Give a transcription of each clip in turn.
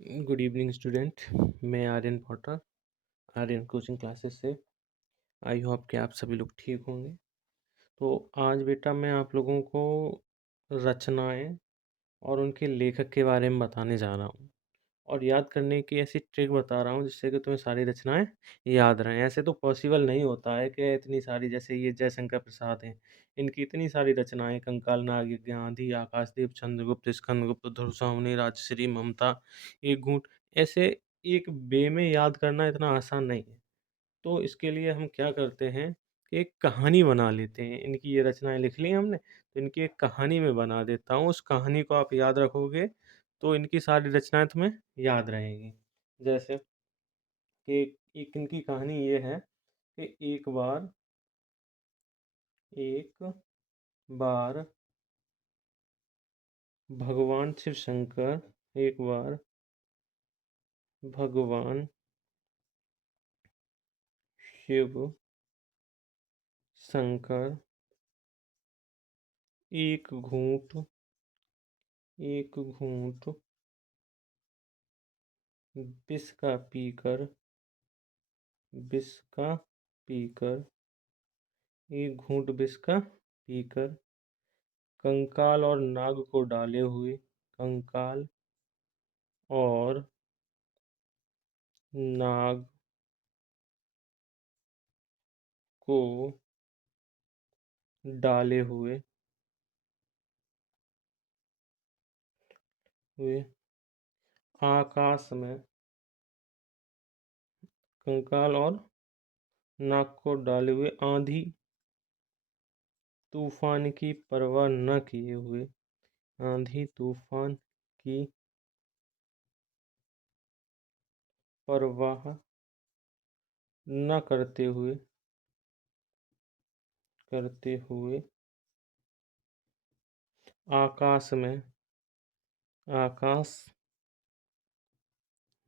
Good evening student. मैं Aryan Potter, Aryan coaching classes से। I hope कि आप सभी लोग ठीक होंगे। तो आज बेटा मैं आप लोगों को रचनाएं और उनके लेखक के बारे में बताने जा रहा हूँ और याद करने की ऐसी ट्रिक बता रहा हूँ जिससे कि तुम्हें सारी रचनाएं याद रहें। ऐसे तो पॉसिबल नहीं होता है कि इतनी सारी, जैसे ये जयशंकर प्रसाद हैं, इनकी इतनी सारी रचनाएं, कंकाल, नाग यज्ञ, आंधी, आकाशदीप, चंद्रगुप्त, स्कंदगुप्त, ध्रुवसावनी, राजश्री, ममता, एक घूंट, ऐसे एक बे में याद करना इतना आसान नहीं है। तो इसके लिए हम क्या करते हैं कि एक कहानी बना लेते हैं। इनकी ये रचनाएं लिख ली हमने, तो इनकी एक कहानी में बना देता हूँ। उस कहानी को आप याद रखोगे तो इनकी सारी रचनाएं तुम्हें याद रहेंगी। जैसे कि एक इनकी कहानी ये है कि एक बार भगवान शिव शंकर एक बार भगवान शिव शंकर एक घूंट एक घूंट विष का पीकर विष का पीकर एक घूंट विष का पीकर कंकाल और नाग को डाले हुए कंकाल और नाग को डाले हुए आकाश में कंकाल और नाग को डाले हुए आंधी तूफान की परवाह न किए हुए आंधी तूफान की परवाह न करते हुए आकाश में आकाश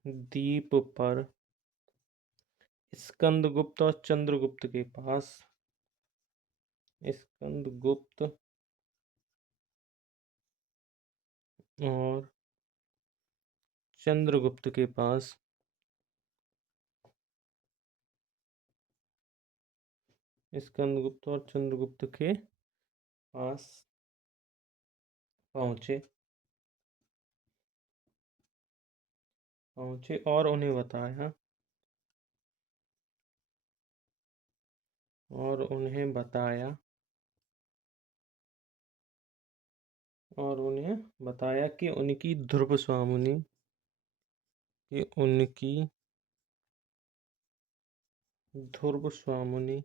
दीप पर स्कंदगुप्त और चंद्रगुप्त के पास स्कंदगुप्त और चंद्रगुप्त के पास स्कंदगुप्त और चंद्रगुप्त के पास पहुँचे पहुँचे और उन्हें बताया कि उनकी ध्रुव स्वामुनि कि उनकी ध्रुव स्वामुनि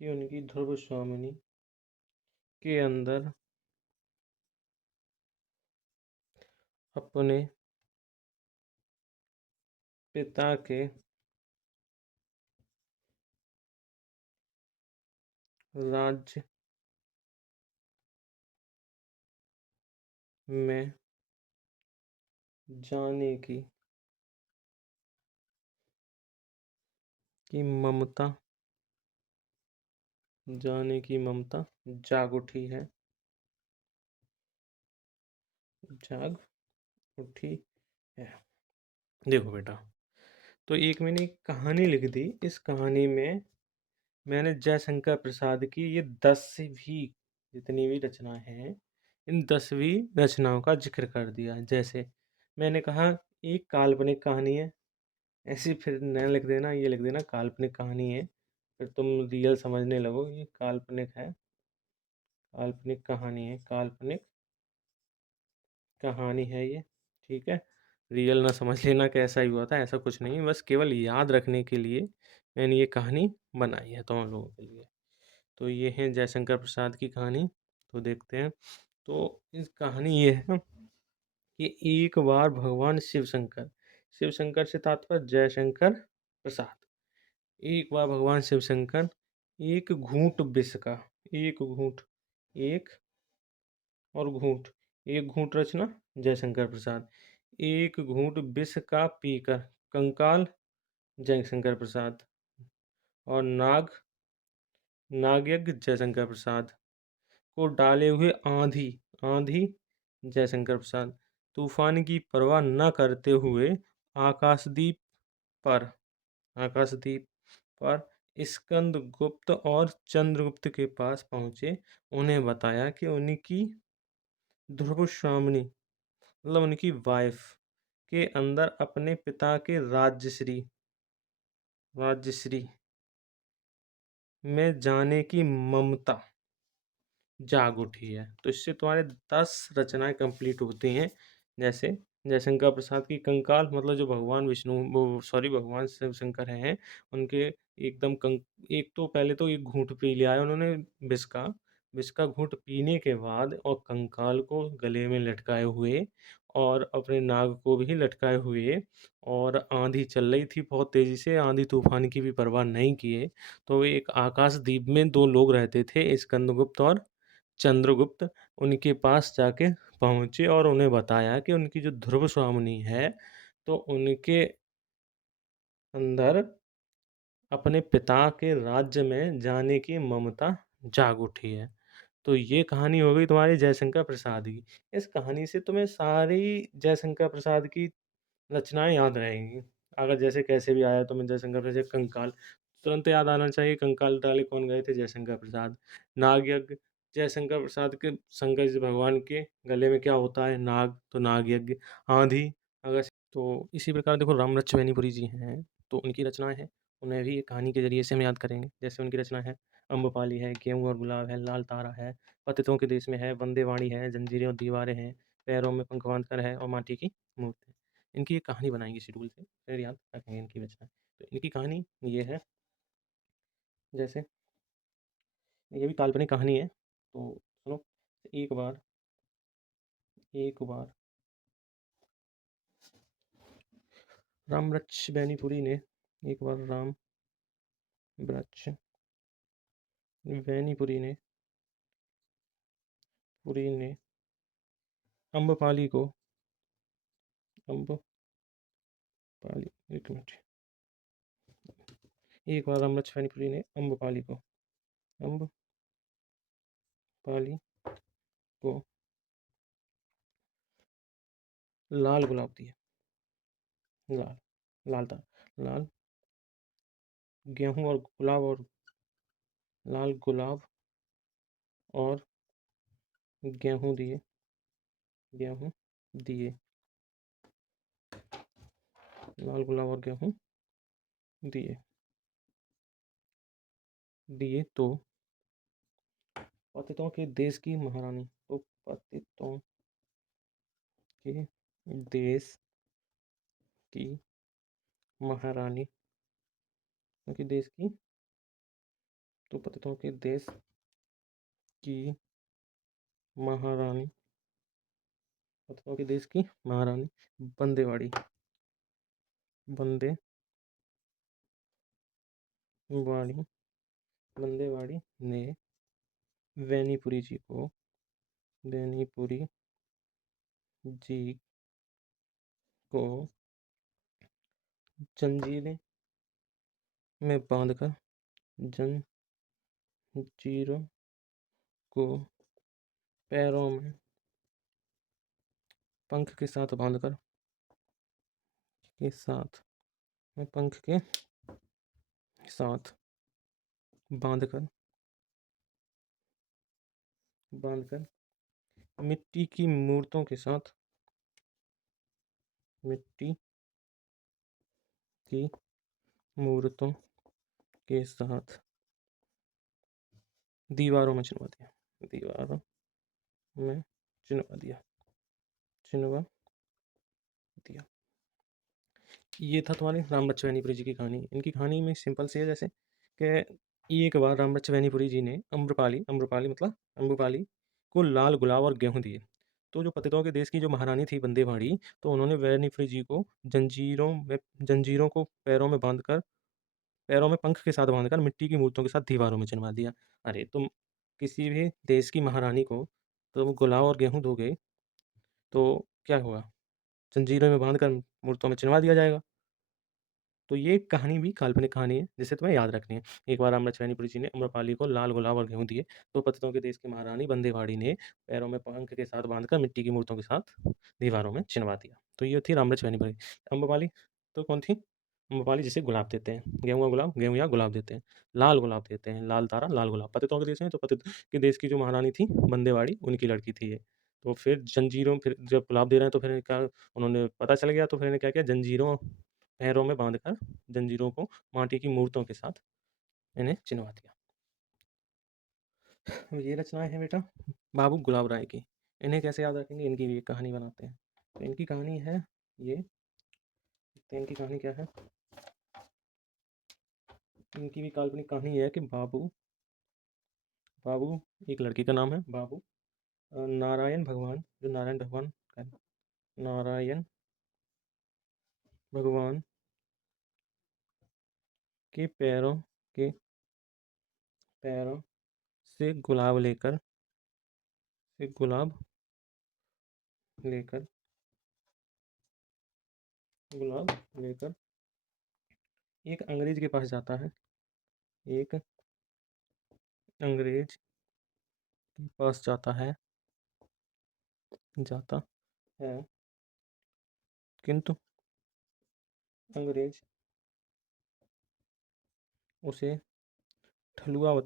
कि उनकी ध्रुव स्वामुनि के अंदर अपने पिता के राज्य में जाने की ममता जाग उठी है। देखो बेटा, तो एक मैंने एक कहानी लिख दी। इस कहानी में मैंने जयशंकर प्रसाद की ये 10 से भी जितनी भी रचनाएं हैं, इन 10वीं रचनाओं का जिक्र कर दिया। जैसे मैंने कहा एक काल्पनिक कहानी है, ऐसी फिर न लिख देना, ये लिख देना काल्पनिक कहानी है, फिर तुम रियल समझने लगो। ये काल्पनिक है, काल्पनिक कहानी है, काल्पनिक कहानी है ये, ठीक है। रियल ना समझ लेना कि ऐसा ही हुआ था, ऐसा कुछ नहीं, बस केवल याद रखने के लिए मैंने ये कहानी बनाई है तुम लोगों के लिए। तो ये है जयशंकर प्रसाद की कहानी। तो देखते हैं। तो इस कहानी ये है कि एक बार भगवान शिव शंकर से तात्पर्य जयशंकर प्रसाद। एक बार भगवान शिव शंकर एक घूंट विष का एक घूंट एक और घूंट एक घूंट रचना जयशंकर प्रसाद एक घूंट विष का पीकर कंकाल जयशंकर प्रसाद और नाग यज्ञ जयशंकर प्रसाद को डाले हुए आंधी आंधी जयशंकर प्रसाद, तूफान की परवाह न करते हुए आकाशदीप पर आकाशदीप पर स्कंदगुप्त और चंद्रगुप्त के पास पहुंचे। उन्हें बताया कि उनकी ध्रुवस्वामिनी मतलब उनकी वाइफ के अंदर अपने पिता के राज्यश्री में जाने की ममता जाग उठी है। तो इससे तुम्हारे 10 रचनाएं कंप्लीट होती हैं। जैसे जयशंकर प्रसाद की कंकाल मतलब जो भगवान विष्णु वो सॉरी भगवान शिव शंकर हैं उनके एकदम एक तो पहले तो एक घूंट पी लिया है उन्होंने विष का विष का घूंट पीने के बाद और कंकाल को गले में लटकाए हुए और अपने नाग को भी लटकाए हुए और आंधी चल रही थी बहुत तेजी से आंधी तूफान की भी परवाह नहीं किए। तो एक आकाशदीप में दो लोग रहते थे स्कंदगुप्त और चंद्रगुप्त उनके पास जाके पहुँचे और उन्हें बताया कि उनकी जो ध्रुवस्वामिनी है, तो उनके अंदर अपने पिता के राज्य में जाने की ममता जाग उठी है। तो ये कहानी हो गई तुम्हारी जयशंकर प्रसाद की। इस कहानी से तुम्हें सारी जयशंकर प्रसाद की रचनाएँ याद रहेंगी। अगर जैसे कैसे भी आया तुम्हें जयशंकर प्रसाद कंकाल, तुरंत याद आना चाहिए कंकाल डाले कौन गए थे जयशंकर प्रसाद। नाग यज्ञ, जयशंकर प्रसाद के शंकर जी भगवान के गले में क्या होता है नाग, तो नाग यज्ञ। आँधी, अगर तो इसी प्रकार देखो रामलक्ष्ण बेनीपुरी जी हैं, तो उनकी रचनाएँ हैं, उन्हें भी एक कहानी के ज़रिए से हम याद करेंगे। जैसे उनकी रचना है अम्रपाली है, गेहूँ और गुलाब है, लाल तारा है, पतितों के देश में है, बंदे वाणी है, जंजीरें और दीवारें हैं, पैरों में पंख बाँधकर है और माटी की मूर्ति है। इनकी एक कहानी बनाएँगे शेड्यूल से, फिर याद रखेंगे इनकी रचना। तो इनकी कहानी ये है, जैसे ये भी काल्पनिक कहानी है, तो सुनो। एक बार एक बार रामवृक्ष बेनीपुरी ने एक बार राम वृक्ष बेनीपुरी ने पुरी ने अम्रपाली को अम्रपाली एक मिनट एक बार रामवृक्ष बेनीपुरी ने अम्रपाली को लाल गुलाब दिए। लाल लाल था लाल गेहूं और गुलाब और लाल गुलाब और गेहूं दिए लाल गुलाब और गेहूं दिए दिए तो पतितों के देश की महारानी तो पतितों के देश की महारानी उनके देश की तो पतितों के देश की महारानी पतितों के देश की महारानी बंदेवाड़ी बंदे वाड़ी बंदेवाड़ी ने वैनीपुरी जी को वैनीपुरी जी को जंजीरें में बांधकर जंजीरों को पैरों में पंख के साथ बांधकर के साथ पंख के साथ बांधकर बांधकर मिट्टी की मूर्तों के साथ मिट्टी की मूर्तों के साथ दीवारों में चिनवा दिया दीवारों में चिनवा दिया। ये था तुम्हारे राम बच्चू बेनीपुरी जी की कहानी। इनकी कहानी में सिंपल सी है, जैसे कि एक बार राम बच्चू बेनीपुरी जी ने अम्रपाली को लाल गुलाब और गेहूं दिए। तो जो पतितों के देश की जो महारानी थी बंदेवाड़ी, तो उन्होंने बेनीपुरी जी को जंजीरों को पैरों में पंख के साथ बांधकर मिट्टी की मूर्तों के साथ दीवारों में चिनवा दिया। अरे तुम किसी भी देश की महारानी को तुम गुलाब और गेहूं दोगे तो क्या होगा? जंजीरों में बांधकर मूर्तों में चिनवा दिया जाएगा। तो ये कहानी भी काल्पनिक कहानी है, जिसे तुम्हें याद रखनी है। एक बार अम्रचैनीपुरी जी ने अम्रपाली को लाल गुलाब और गेहूँ दिए, तो पतितों के देश की महारानी बंदेवाड़ी ने पैरों में पंख के साथ बाँधकर मिट्टी की मूर्तों के साथ दीवारों में चिनवा दिया। तो ये थी अम्रचैनीपुरी। अम्रपाली तो कौन थी? अम्रपाली जिसे गुलाब देते हैं, गेहूँ का गुलाब, गेहूँ या गुलाब देते हैं, लाल गुलाब देते हैं, लाल तारा, लाल गुलाब। पतितों के देश में तो पतित के देश की जो महारानी थी बंदेवाड़ी, उनकी लड़की थी ये। तो फिर जब गुलाब दे रहे हैं तो फिर क्या उन्होंने पता चल गया, तो फिर इन्होंने क्या किया, जंजीरों पैरों में बाँधकर जंजीरों को माटी की मूर्तों के साथ इन्हें चिनवा दिया। ये रचनाएँ हैं बेटा बाबू गुलाब राय की। इन्हें कैसे याद रखेंगे? इनकी भी एक कहानी बनाते हैं। तो इनकी कहानी है ये, तो इनकी कहानी क्या है? इनकी भी काल्पनिक कहानी है कि बाबू बाबू एक लड़की का नाम है बाबू। नारायण भगवान, जो नारायण भगवान का नारायण भगवान के के पैरों से गुलाब लेकर गुलाब लेकर एक अंग्रेज के पास जाता है। एक अंग्रेज के पास जाता है, किंतु अंग्रेज उसे ठलुआ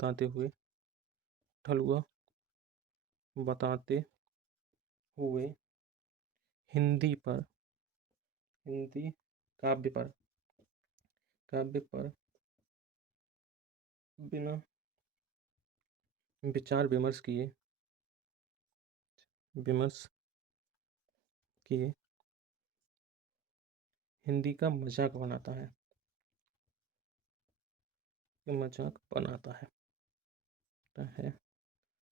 ठलुआ बताते हुए हिंदी पर हिंदी काव्य पर काव्य पर बिना विचार विमर्श किए हिंदी का मजाक बनाता है।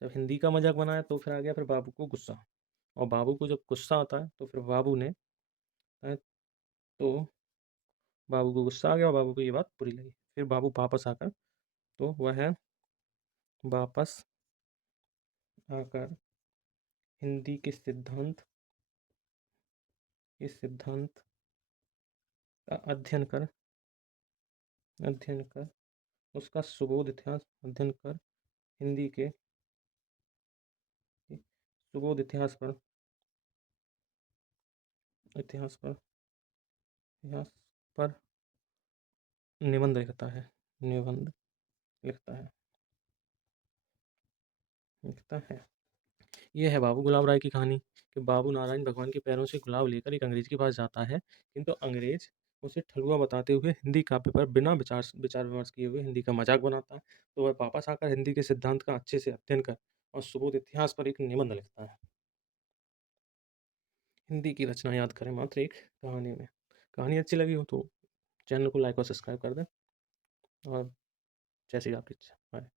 जब हिंदी का मजाक बनाया तो फिर आ गया फिर बाबू को गुस्सा, और बाबू को जब गुस्सा आता है तो फिर तो बाबू को गुस्सा आ गया और बाबू को ये बात बुरी लगी। फिर बाबू तो वह वापस आकर हिंदी के सिद्धांत का अध्ययन कर उसका सुबोध इतिहास अध्ययन कर हिंदी के सुबोध इतिहास पर इतिहास पर निबंध लिखता है लिखता है। ये है बाबू गुलाब राय की कहानी कि बाबू नारायण भगवान के पैरों से गुलाब लेकर एक अंग्रेज के पास जाता है, किंतु अंग्रेज उसे ठलुआ बताते हुए हिंदी काव्य पर बिना विचार विमर्श किए हुए हिंदी का मजाक बनाता है। तो वह वापस आकर हिंदी के सिद्धांत का अच्छे से अध्ययन कर और सुबोध इतिहास पर एक निबंध लिखता है। हिंदी की रचना याद करें मात्र एक कहानी में। कहानी अच्छी लगी हो तो चैनल को लाइक और सब्सक्राइब कर दें, और जैसी आपकी इच्छा। बाय।